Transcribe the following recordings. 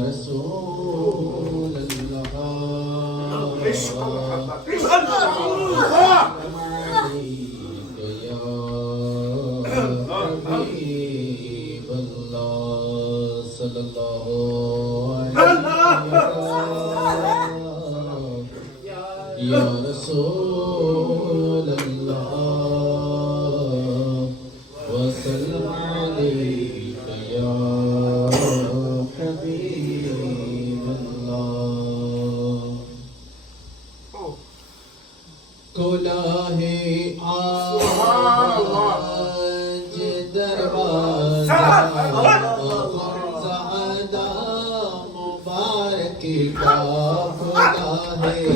रसूल अल्लाह इश्क मोहब्बत इश्क हबीब अल्लाह सल्लल्लाहु अलैहि वसल्लम या रसूल अल्लाह वसल्लम अलैका या हबीब अल्लाह। कुलाहे आज दरवाज़ा ज़ादा मुबारक का कुलाहे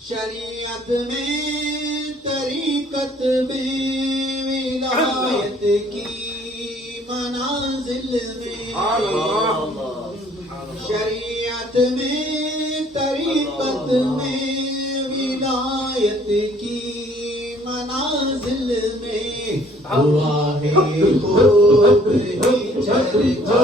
शरीयत में तरीकत में विलायत की मनाजिल में शरीयत में तरीकत में विलायत की मनाजिल में हुआ है खूब ही चर्चा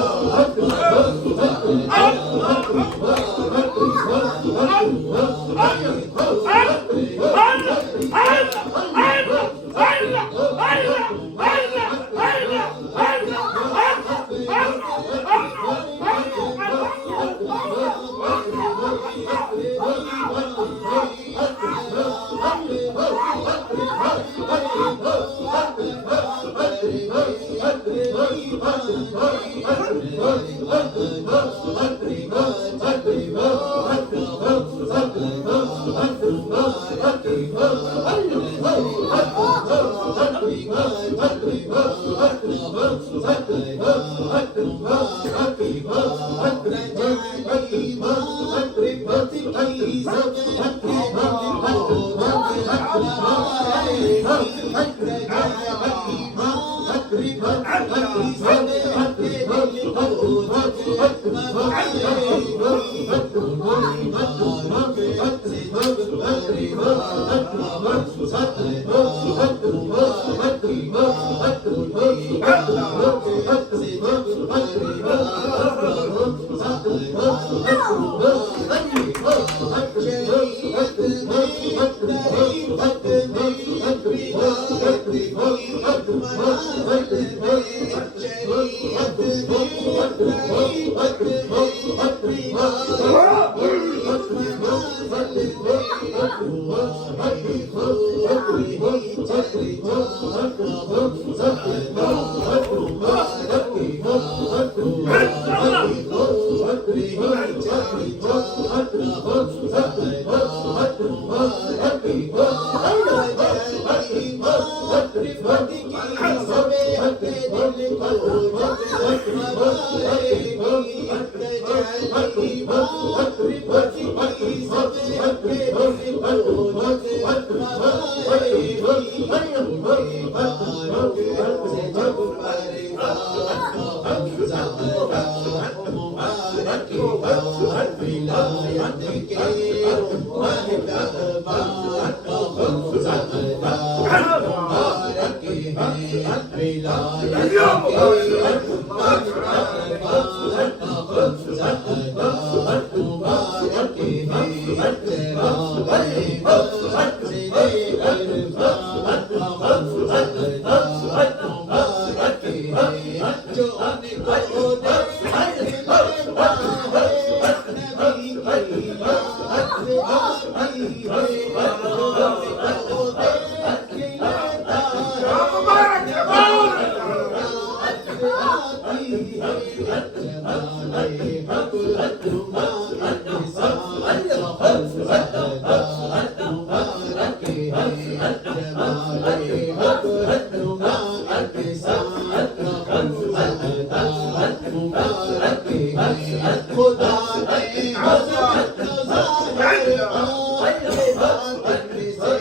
खुदा ने हज़रत ज़ाहिर अपने बातिन से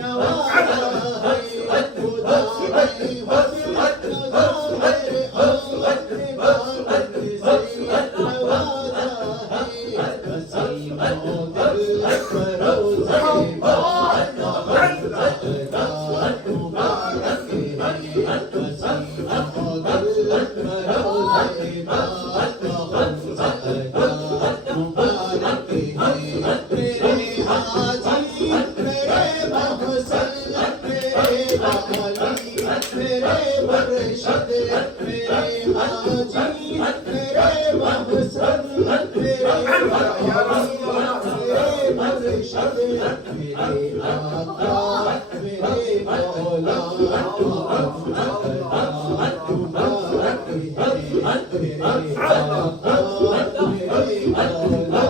नवाजा है। खुदा ने हज़रत ज़ाहिर अपने बातिन से नवाजा है। हसीनों दिल फरोज़े बात मुबारक है। हसीनों दिल फरोज़े बात मुबारक है। मेरे हाजी मेरे महसन मेरे वाली मेरे मुर्शिद मेरे हाजी मेरे महसन मेरे वाली मेरे मुर्शिद मेरे आका मेरे मौला मुबारक है। मेरे आका मेरे मौला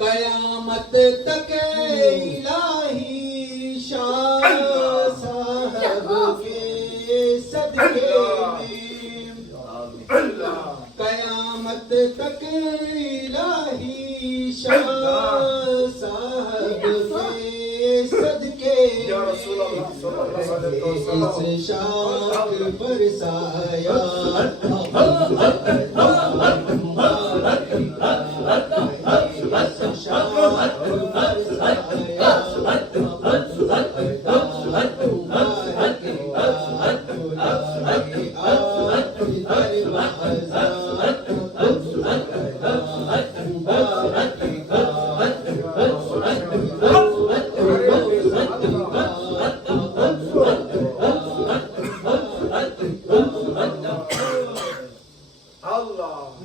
कयामत तक इलाही शाह साहब के सदके में कयामत तक इलाही शाह साहब के सदके इस शाख पर साया मुबारक इस शाख पर साया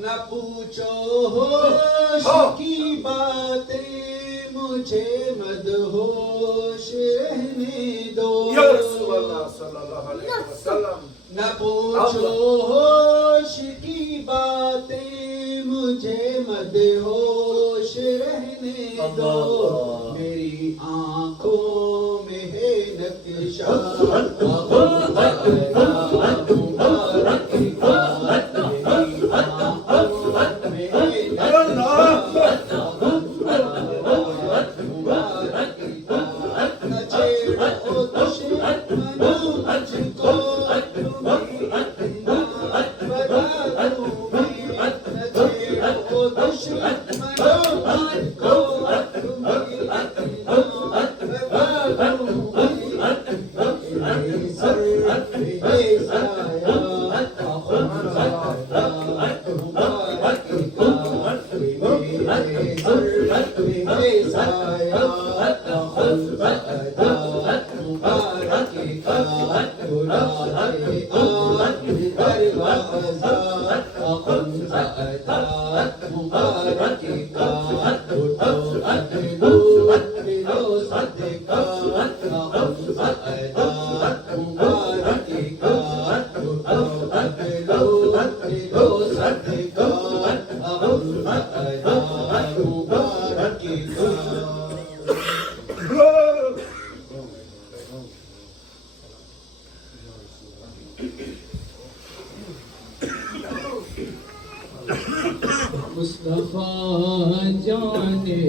न पूछो होश की बातें मुझे मदहोश रहने दो। न पूछो होश की बातें मुझे मदहोश रहने दो। मेरी आंखों में है नक्शा मुस्तफा जाने